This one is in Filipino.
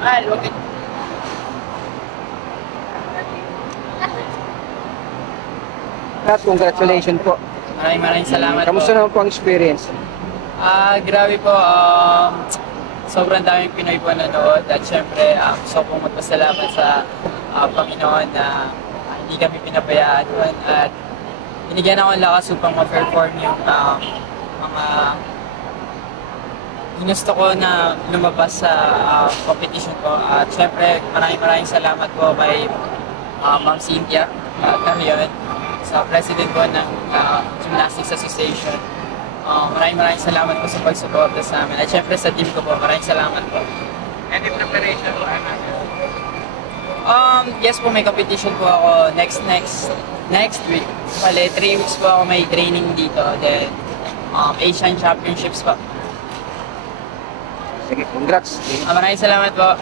Ay, huwag ka. At congratulations po. Maraming salamat Kamusta po. naman po ang experience? Grabe po. Sobrang daming Pinoy po nanood at syempre gusto kong magpasalamat sa Panginoon na hindi kami pinabayaan doon at binigyan ako ng lakas upang ma-perform yung mga ginusto ko na lumabas sa competition ko. At syempre maraming salamat po kay Ma'am Cynthia Carrion, sa president ko ng Gymnastics Association. Maraming salamat po sa pagsuporta sa amin. At syempre sa team ko po, maraming salamat po. Any preparation po, ano? Yes po, may competition po ako next week. Bale, 3 weeks po ako may training dito. Then, Asian Championships po. Sige, congrats. Maraming salamat po.